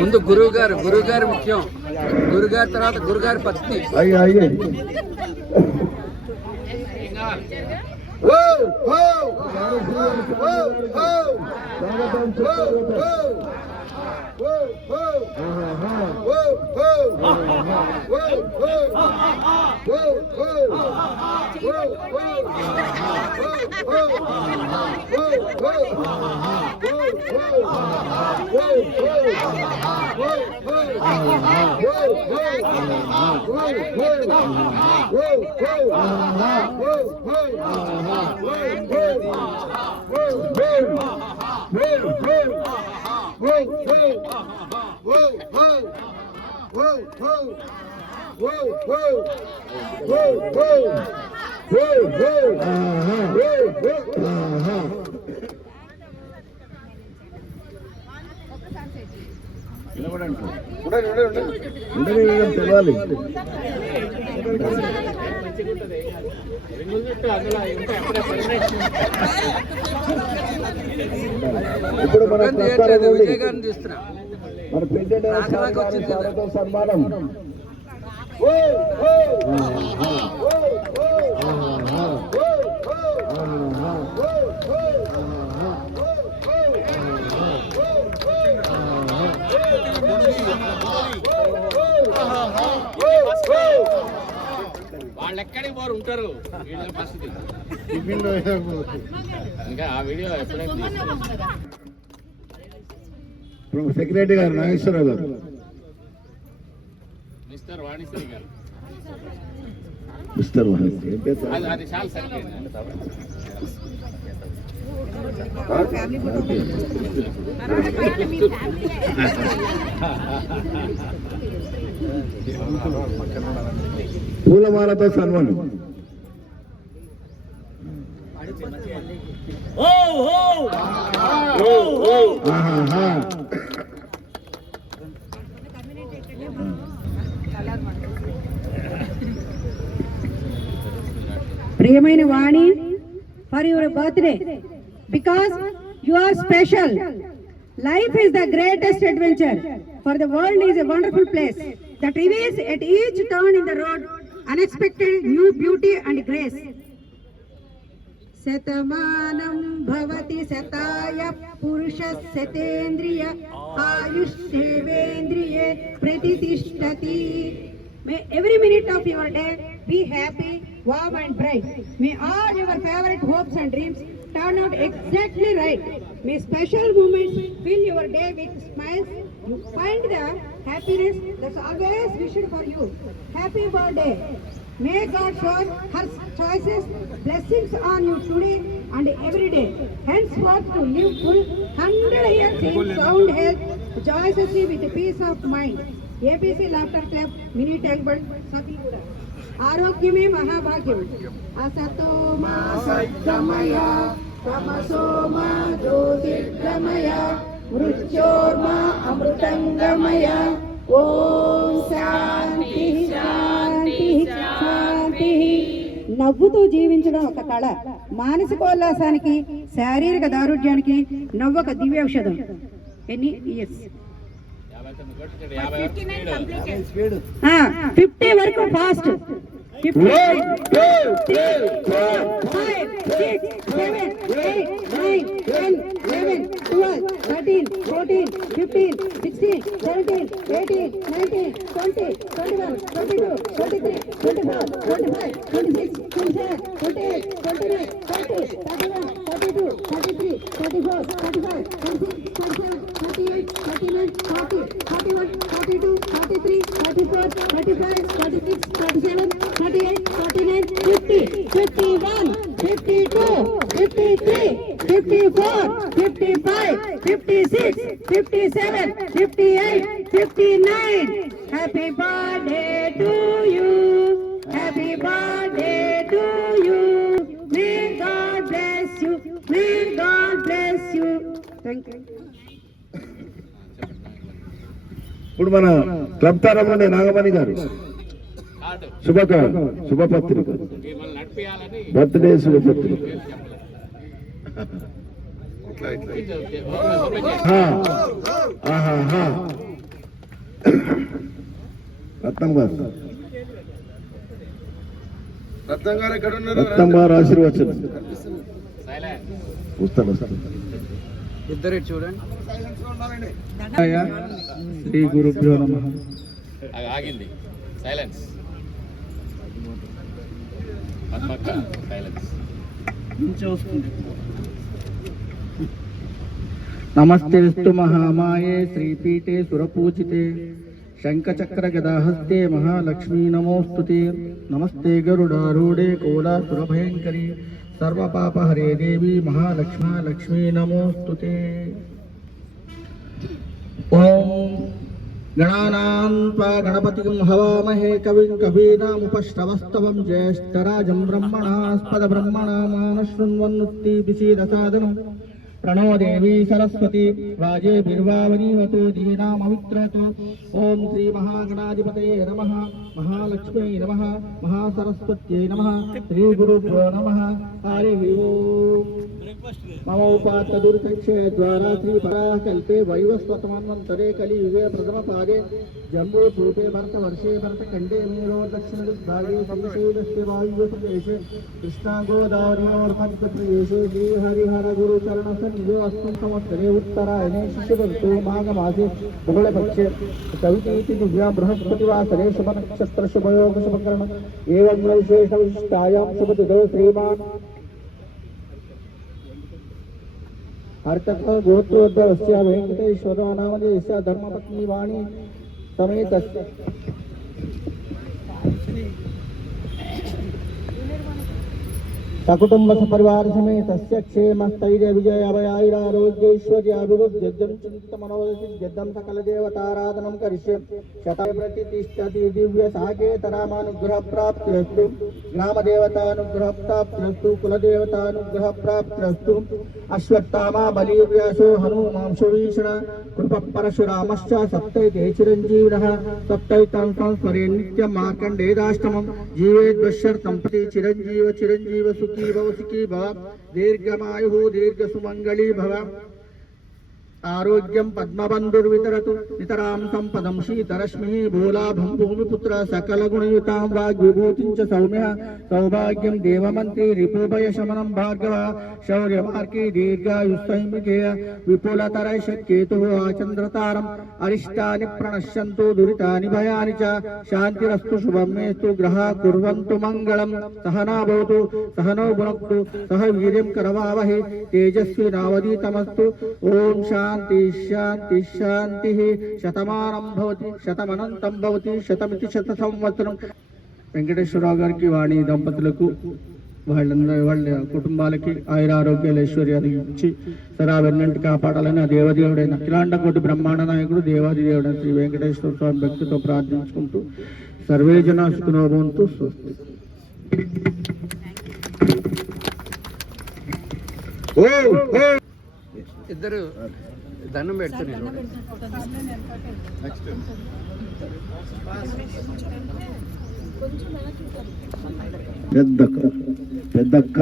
ముందు గురువుగారు ముఖ్యం. గురుగారి తర్వాత గురుగారి పత్ని. తెలవాలి. ఇప్పుడు మన ప్రెసిడెంట్ సన్మానం. వాళ్ళు ఎక్కడికి పోరు ఉంటారు వీళ్ళ పరిస్థితి. ఇంకా ఆ వీడియో ఎప్పుడైనా సెక్రటరీ గారు నాగేశ్వరరావు గారు, మిస్టర్ వాణిశ్రీ గారు, మిస్టర్ వాణిశ్రీ అది చాలా సరిగ్గా పూలమాలతో సన్మానం. ప్రియమైన వాణి, for your birthday, because you are special. Life is the greatest adventure, for the world is a wonderful place that reveals at each turn in the road unexpected new beauty and grace. Satamanam bhavati sataya purusha satendriya ayushtevendriye pratitishthati. May every minute of your day be happy, warm and bright. May all your favorite hopes and dreams turn out exactly right. May special moments fill your day with smiles. You find the happiness that's always wished for you. Happy birthday. May God shower her choices, blessings on you today and every day. Henceforth to live full 100 years in sound health, joyously with peace of mind. APC Laughter Club, Mini Tangbird, Sakigura. ఆరోగ్యమే మహాభాగ్యం. అసతో మా సద్గమయ తమసో మా జ్యోతిర్గమయ మృత్యోర్మా అమృతంగమయ. ఓం శాంతి శాంతి శాంతి. నవ్వుతూ జీవించడం ఒక కళ. మానసికోల్లాసానికి, శారీరక దారుఢ్యానికి నవ్వు ఒక దివ్యౌషధం. ఎన్ని ఇయర్స్? 50 వరకు fast. 50, 2, 3, 4, 5, 6, 7, 8, 9, 10, 11, 12, 13, 14, 15, 16, 17, 18, 19, 20, 21, 22, 23, 24, 25, 26, 27, 28, 29, 30, 31, 32, 33, 34, 35, 36, 37, 38, 39, 40, 41, 42, 43, 44, 45, 46, 47, 48, 49, 50, 51, 52, 53, 54, 55, 56, 57, 58, 59. Happy birthday to you. Happy birthday to you. May God bless you. May God bless you. Thank you. ఇప్పుడు మన క్లబ్ తరఫు నుండి నాగమణి గారు. కార్డు శుభపత్రిక మిమ్మల్ని నడిపియాలని బర్త్డే శుభపత్రిక రత్నం గారు రత్నం గారు ఆశీర్వచనం వస్తాడు ఇద్దరు చూడండి. శ్రీ గురుభ్యో నమః. ఆగింది సైలెన్స్ సైలెన్స్ నమస్తే విష్ణు మహామాయే శ్రీపీఠే సురపూజితే శంఖచక్ర గదాహస్తే మహాలక్ష్మీ నమోస్తుతే. నమస్తే గరుడారూఢే కోలాసురభయంకరీ సర్వపాపహరే దేవి మహాలక్ష్మీ నమోస్తుతే. ఓం గణానాం త్వా గణపతిం హవామహే కవిం కవీనాముపశ్రవస్తవం జ్యేష్ఠరాజం బ్రహ్మణాస్పద బ్రహ్మణామానశృణ్వన్నుత్తిభిషీదసాదనం ప్రణో దేవీ సరస్వతి వాజేభిర్వావనీవతు దీనామవిత్రతు. ఓం శ్రీ మహాగణాధిపతయే నమః, మహాలక్ష్మ్యై నమః, మహాసరస్వత్యై నమః, శ్రీ గురుభ్యో నమః. హరి ఓం. మమ ఉపాత్తదుర్భిక్షే ద్వారా శ్రీ పరాకల్పే వైవస్వతమన్వంతరే కలియుగే ప్రథమ పాదే జంబూ ధూపే భరతవర్షే భరతఖండే మేరో దక్షిణ దిగ్భాగే శ్రీశైలస్య వాయువ్య ప్రదేశే కృష్ణా గోదావర్యోర్మధ్యప్రదేశే శ్రీ హరిహర గురు చరణ సన్నిధో అస్మిన్ సంవత్సరే ఉత్తరాయణే శిశిరఋతు మాఘమాసే బహుళపక్షే కవితీతి దివ్యా బృహస్పతివాసరే శుభనక్షత్ర శుభయోగ శుభకరణ ఏవం విశేష విశిష్టాయాం శుభతిథో శ్రీమాన్ हर्तक गोत्रोद्भवस्य वेंकटेश्वरो नामधेयस्य धर्मपत्नी वाणी समेतस्य सकुटुंब सपरिवार समेतस्य क्षेमस्थैर्य विजय अभयारोग्यैश्वर्याभिवृद्ध्यं चिन्तमनोदसिद्ध्यं सकलदेवताराधनं करिष्ये. शताय प्रतिष्ठति दिव्य साकेतरामानुग्रह प्राप्तिरस्तु. ग्रामदेवतानुग्रह प्राप्तिरस्तु. कुलदेवतानुग्रह प्राप्तिरस्तु. अश्वत्थामा बलिव्यासो हनुमांशो भीषण कृप परशुरामश्च सप्तैते चिरञ्जीविनः. सप्तैतं संस्मरे नित्यं मार्कण्डेयाष्टमं जीवेद्वश्यर्थं प्रति चिरञ्जीव चिरञ्जीव सुखी भव दीर्घमायुः दीर्घसुमङ्गली भव. आरोग्यं पद्मबन्धुर्वितरतु नितरां सम्पदं शीतरश्मिः भूलाभं भूमिपुत्र सकलगुणयुतां वाग्विभूतिं च सौम्यः सौभाग्यं देवमन्त्री रिपुभयशमनं भार्गव शौर्यमार्गे दीर्घायुस्सैमिकेय विपुलतरैषकेतुः आचन्द्रतारम् अरिष्टानि प्रणश्यन्तु दुरितानि भयानि च शान्तिरस्तु शुभं मेस्तु ग्रहाः कुर्वन्तु मङ्गलं. सहना भवतु सहनौ भुनक्तु सह वीर्यं करवावहै तेजस्विनावधीतमस्तु. ओम शांति शांति शांति. शतमानं भवति शतमనంతం భవతి శతమితి శత సంవత్సరం. వెంకటేశ్వరరావు గారికి వాణి దంపతులకు వాళ్ళ కుటుంబాలకి ఆయురారోగ్యాలు ఐశ్వర్యాలు ఇచ్చి సదా వెన్నంటి కాపాడాలని ఆ దేవదేవుడైన అఖిలాండ కోటి బ్రహ్మాండ నాయకుడు దేవాది దేవుడైన శ్రీ వెంకటేశ్వర స్వామి భక్తితో ప్రార్థించుకుంటూ సర్వే జనా సుఖినో భవంతు. స్వస్తి. ఇద్దరు దండం పెడుతున్నారు. పెద్దక్క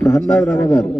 ప్రహ్లాద్ రామ గారు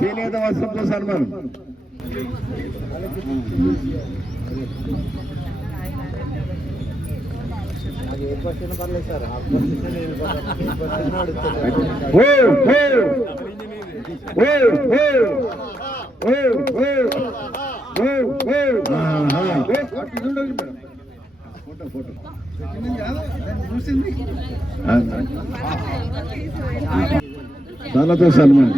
చేనేత వస్త్రంతో సన్మానం. సాలతో సల్మాన్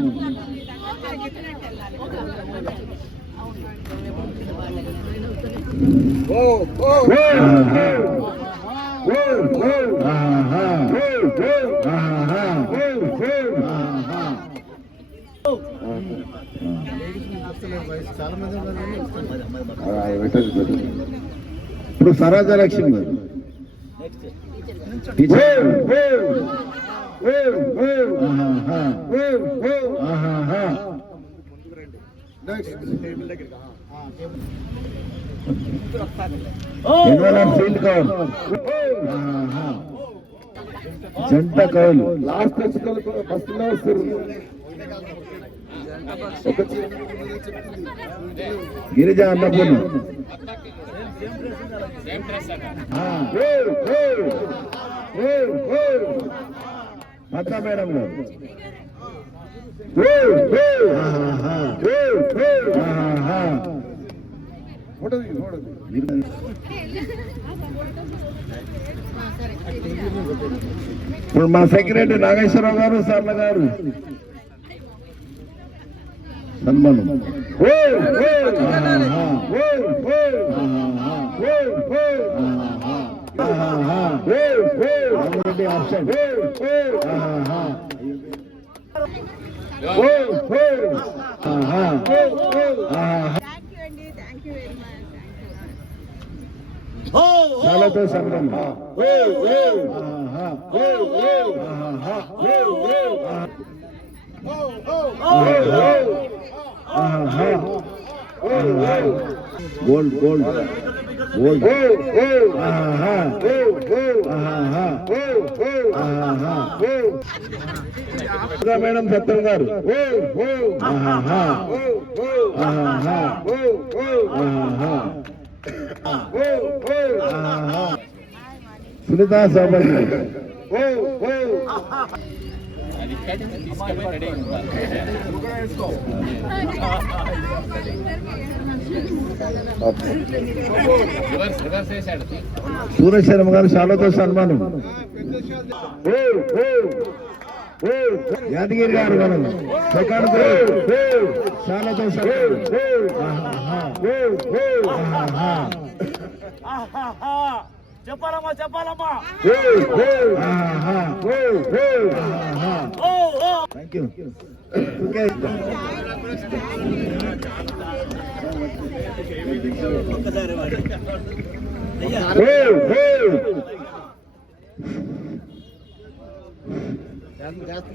ఇప్పుడు సరాజ లక్ష్మి గారు ఫీల్డ్ కౌల్ జంట కౌల్ లాస్ట్ బస్సులో వస్తారు గిరిజ అన్నపూర్ణ సేమ్ డ్రెస్ అట. పద్మ మేడం గారు ఇప్పుడు మా సెక్రటరీ నాగేశ్వరరావు గారు సార్ల గారు సన్మానం ఆప్షన్ చాలాతో సంబరం గోల్డ్ గోల్డ్ గోల్డ్ మేడం సత్యం గారు సునీత సౌభాగ్య అది ఇక్కడ తీసుకెళ్ళి రెడీ రివర్స్ చేశాడు. సూరజ్ శర్మ గారు శాలతో సన్మానం యాదగిరి గారు మనం సెకండ్ శాలతో చెప్పాలమ్మా చెప్పాలమ్మా థ్యాంక్ యూ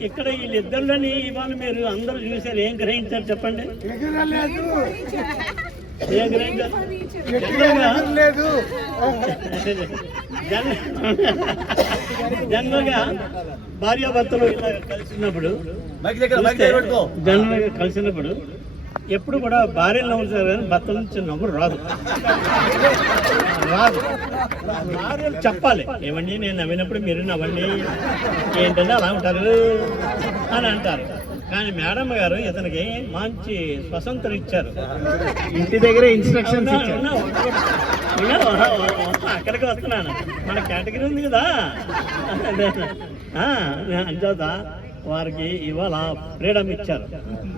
ఇక్కడ వీళ్ళిద్దరిలోని ఇవాళ మీరు అందరూ చూశారు, ఏం గ్రహించారు చెప్పండి? ఏం గ్రహించారు? జనరల్గా భార్యాభర్తలు ఇలా కలిసినప్పుడు జనరల్గా కలిసినప్పుడు ఎప్పుడు కూడా భార్యలు నవ్వుతారు కానీ భర్తల నుంచి నవ్వు రాదు. భార్యలు చెప్పాలి, ఏమండి నేను నవ్వినప్పుడు మీరు నవ్వండి, ఏంటంటే అలా ఉంటారు అని అంటారు. కానీ మేడం గారు ఇతనికి మంచి స్వతంత్రం ఇచ్చారు, ఇంటి దగ్గర ఇన్స్ట్రక్షన్స్ అక్కడికి వస్తున్నాను, మన కేటగిరీ ఉంది కదా అంచేత వారికి ఇవాళ ఫ్రీడమ్ ఇచ్చారు,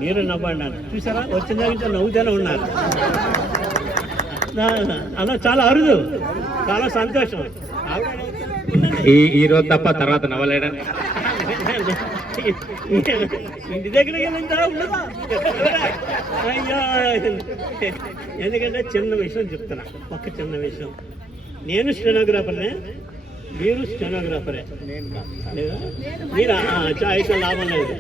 మీరు నవ్వండి అని. చూసారా వచ్చిన దగ్గర నవ్వుతూనే ఉన్నారు. అలా చాలా అరుదు, చాలా సంతోషం. ఈ రోజు తప్ప తర్వాత నవ్వలేడని ఇంటి దగ్గరికి వెళ్ళిందా ఉండదా? అయ్యా, ఎందుకంటే చిన్న విషయం చెప్తున్నా, ఒక చిన్న విషయం. నేను స్టెనోగ్రాఫర్నే, మీరు స్టెనోగ్రాఫరే లేదా? మీరు అయితే లాభం లేదు.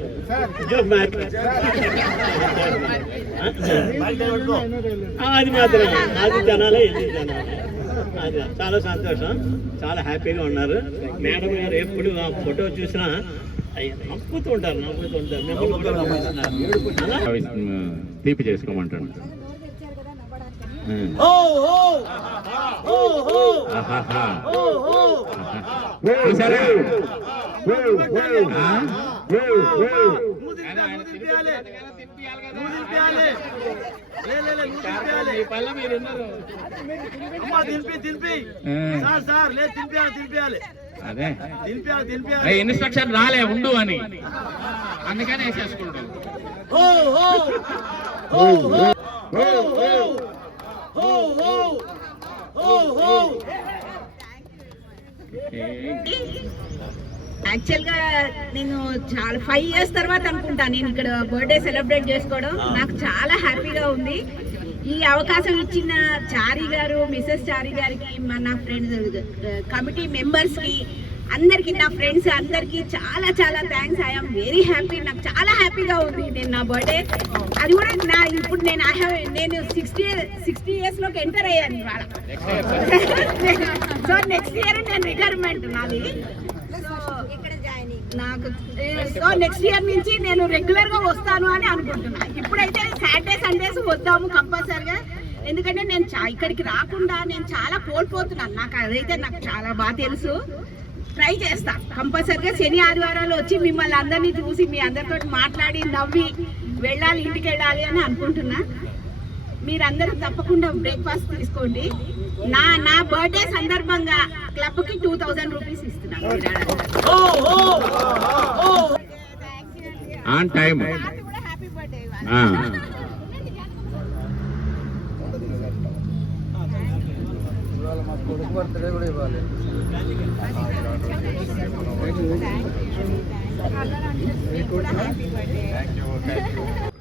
అది మాత్రం అది జనాలే, ఇది జనాలే. అది చాలా సంతోషం, చాలా హ్యాపీగా ఉన్నారు. మేడం గారు ఎప్పుడు ఆ ఫోటో చూసినా నవ్వుతూ ఉంటారు. మిమ్మల్ని కూడా నవ్వుతున్నారు. తీపి చేసుకోమంటాడు. చూసారా? ఆ? ఈ పళ్ళ మీరు ఉన్నారు. అదే ఇన్స్ట్రక్షన్ రాలే ఉండు అని, అందుకని వేసేసుకుంటాం. యాక్చువల్ గా నేను చాలా 5 years తర్వాత అనుకుంటా నేను ఇక్కడ బర్త్డే సెలబ్రేట్ చేసుకోవడం. నాకు చాలా హ్యాపీగా ఉంది. ఈ అవకాశం ఇచ్చిన చారి గారు, మిసెస్ చారి గారికి, నా ఫ్రెండ్స్, కమిటీ మెంబర్స్ కి, అందరికి, నా ఫ్రెండ్స్ అందరికి చాలా చాలా థ్యాంక్స్. I'm very happy. నాకు చాలా హ్యాపీగా ఉంది. నేను నా బర్త్డే అది కూడా ఇప్పుడు నేను 60 years లోకి ఎంటర్ అయ్యాను ఇవాళ. సో నెక్స్ట్ ఇయర్ నేను రిటైర్మెంట్ నాది. నాకు సో నెక్స్ట్ ఇయర్ నుంచి నేను రెగ్యులర్ గా వస్తాను అని అనుకుంటున్నా. ఇప్పుడైతే సాటర్డే సండేస్ వద్దాము కంపల్సరిగా, ఎందుకంటే నేను ఇక్కడికి రాకుండా నేను చాలా కోల్పోతున్నాను. నాకు అదైతే నాకు చాలా బాగా తెలుసు. ట్రై చేస్తా కంపల్సరిగా శని ఆదివారాలు వచ్చి మిమ్మల్ని అందరినీ చూసి మీ అందరితో మాట్లాడి నవ్వి వెళ్ళాలి, ఇంటికి వెళ్ళాలి అని అనుకుంటున్నా. మీరందరూ తప్పకుండా బ్రేక్ఫాస్ట్ తీసుకోండి. నా బర్త్డే సందర్భంగా క్లబ్ కి 2000 రూపీస్ ఇస్తున్నాను. On time. Happy birthday. ఇవాళ మా కొడుకు బర్త్డే కూడా ఇవ్వాలి. Happy birthday.